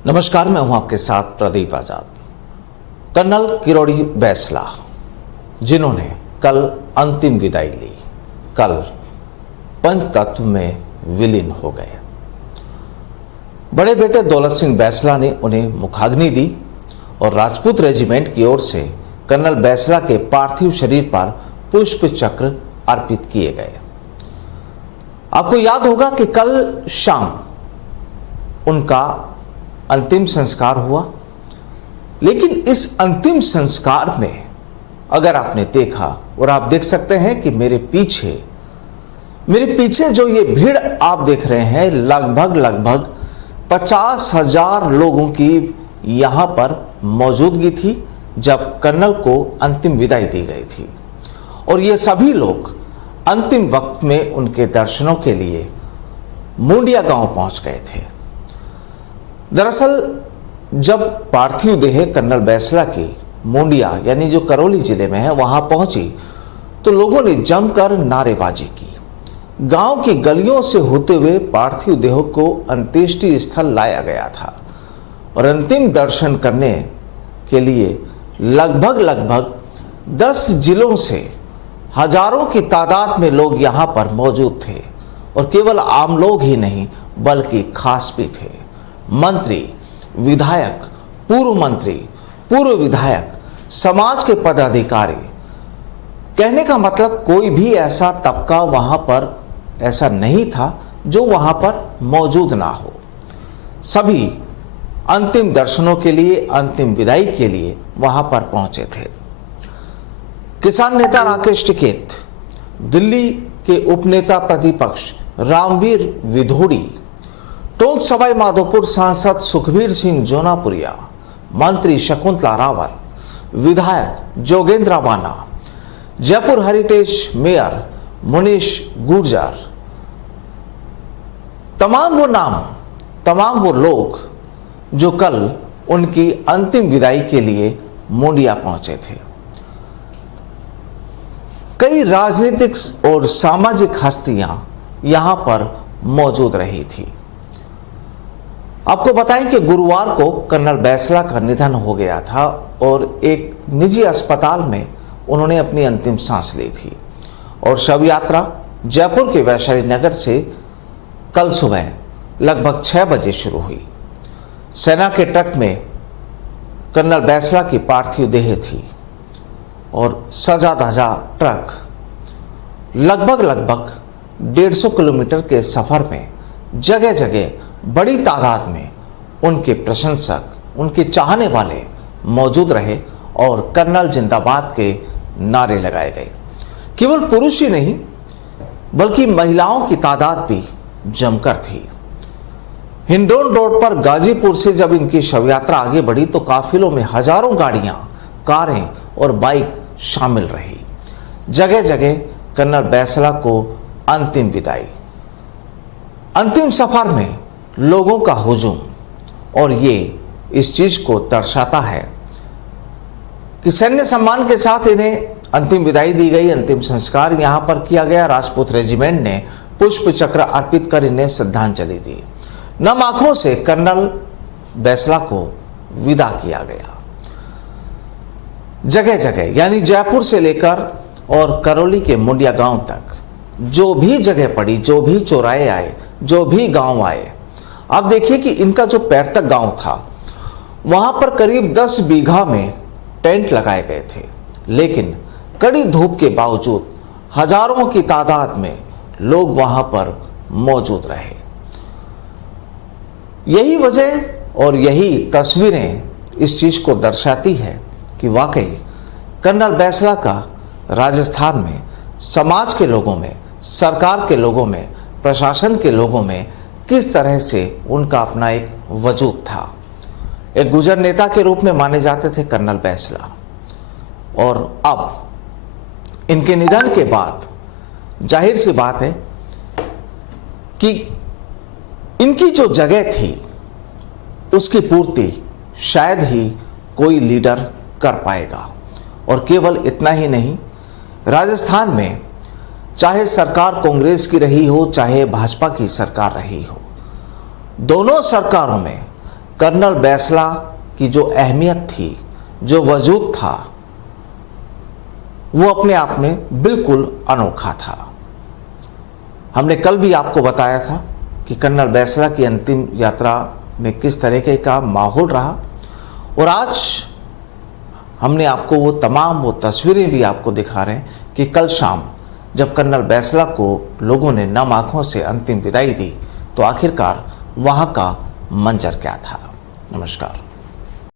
नमस्कार, मैं हूं आपके साथ प्रदीप आजाद। कर्नल किरोड़ी बैंसला जिन्होंने कल अंतिम विदाई ली, कल पंचतत्व में विलीन हो गए। बड़े बेटे दौलत सिंह बैंसला ने उन्हें मुखाग्नि दी और राजपूत रेजिमेंट की ओर से कर्नल बैंसला के पार्थिव शरीर पर पुष्प चक्र अर्पित किए गए। आपको याद होगा कि कल शाम उनका अंतिम संस्कार हुआ, लेकिन इस अंतिम संस्कार में अगर आपने देखा, और आप देख सकते हैं कि मेरे पीछे जो ये भीड़ आप देख रहे हैं, लगभग 50,000 लोगों की यहां पर मौजूदगी थी जब कर्नल को अंतिम विदाई दी गई थी। और ये सभी लोग अंतिम वक्त में उनके दर्शनों के लिए मुंडिया गांव पहुंच गए थे। दरअसल जब पार्थिव देह कर्नल बैंसला की मुंडिया यानी जो करौली जिले में है वहां पहुंची तो लोगों ने जमकर नारेबाजी की। गांव की गलियों से होते हुए पार्थिव देह को अंत्येष्टि स्थल लाया गया था और अंतिम दर्शन करने के लिए लगभग 10 जिलों से हजारों की तादाद में लोग यहां पर मौजूद थे। और केवल आम लोग ही नहीं बल्कि खास भी थे। मंत्री, विधायक, पूर्व मंत्री, पूर्व विधायक, समाज के पदाधिकारी, कहने का मतलब कोई भी ऐसा तबका वहां पर ऐसा नहीं था जो वहां पर मौजूद ना हो। सभी अंतिम दर्शनों के लिए, अंतिम विदाई के लिए वहां पर पहुंचे थे। किसान नेता राकेश टिकैत, दिल्ली के उपनेता प्रतिपक्ष रामवीर विधोड़ी, टोंक सवाई माधोपुर सांसद सुखबीर सिंह जोनापुरिया, मंत्री शकुंतला रावत, विधायक जोगेंद्र वाना, जयपुर हेरिटेज मेयर मुनीश गुर्जर, तमाम वो लोग जो कल उनकी अंतिम विदाई के लिए मुंडिया पहुंचे थे। कई राजनीतिक और सामाजिक हस्तियां यहां पर मौजूद रही थी। आपको बताएं कि गुरुवार को कर्नल बैंसला का निधन हो गया था और एक निजी अस्पताल में उन्होंने अपनी अंतिम सांस ली थी। और शव यात्रा जयपुर के वैशाली नगर से कल सुबह लगभग 6 बजे शुरू हुई। सेना के ट्रक में कर्नल बैंसला की पार्थिव देह थी और सजा धजा ट्रक लगभग 150 किलोमीटर के सफर में जगह जगह बड़ी तादाद में उनके प्रशंसक, उनके चाहने वाले मौजूद रहे और कर्नल जिंदाबाद के नारे लगाए गए। केवल पुरुष ही नहीं बल्कि महिलाओं की तादाद भी जमकर थी। हिंडौन रोड पर गाजीपुर से जब इनकी शवयात्रा आगे बढ़ी तो काफिलों में हजारों गाड़ियां, कारें और बाइक शामिल रही। जगह जगह कर्नल बैंसला को अंतिम विदाई, अंतिम सफर में लोगों का हुजूम। और ये इस चीज को दर्शाता है कि सैन्य सम्मान के साथ इन्हें अंतिम विदाई दी गई। अंतिम संस्कार यहां पर किया गया। राजपूत रेजिमेंट ने पुष्प चक्र अर्पित कर इन्हें श्रद्धांजलि दी। नम आंखों से कर्नल बैंसला को विदा किया गया। जगह जगह यानी जयपुर से लेकर और करौली के मुंडिया गांव तक जो भी जगह पड़ी, जो भी चौराहे आए, जो भी गांव आए, आप देखिए कि इनका जो पैरतक गांव था वहां पर करीब 10 बीघा में टेंट लगाए गए थे, लेकिन कड़ी धूप के बावजूद हजारों की तादाद में लोग वहां पर मौजूद रहे। यही वजह और यही तस्वीरें इस चीज को दर्शाती है कि वाकई कर्नल बैंसला का राजस्थान में समाज के लोगों में, सरकार के लोगों में, प्रशासन के लोगों में किस तरह से उनका अपना एक वजूद था। एक गुजर नेता के रूप में माने जाते थे कर्नल बैंसला। और अब इनके निधन के बाद जाहिर सी बात है कि इनकी जो जगह थी उसकी पूर्ति शायद ही कोई लीडर कर पाएगा। और केवल इतना ही नहीं, राजस्थान में चाहे सरकार कांग्रेस की रही हो, चाहे भाजपा की सरकार रही हो, दोनों सरकारों में कर्नल बैसला की जो अहमियत थी, जो वजूद था, वो अपने आप में बिल्कुल अनोखा था। हमने कल भी आपको बताया था कि कर्नल बैसला की अंतिम यात्रा में किस तरीके का माहौल रहा, और आज हमने आपको वो तस्वीरें भी आपको दिखा रहे हैं कि कल शाम जब कर्नल बैसला को लोगों ने नम आंखों से अंतिम विदाई दी तो आखिरकार वहां का मंजर क्या था। नमस्कार।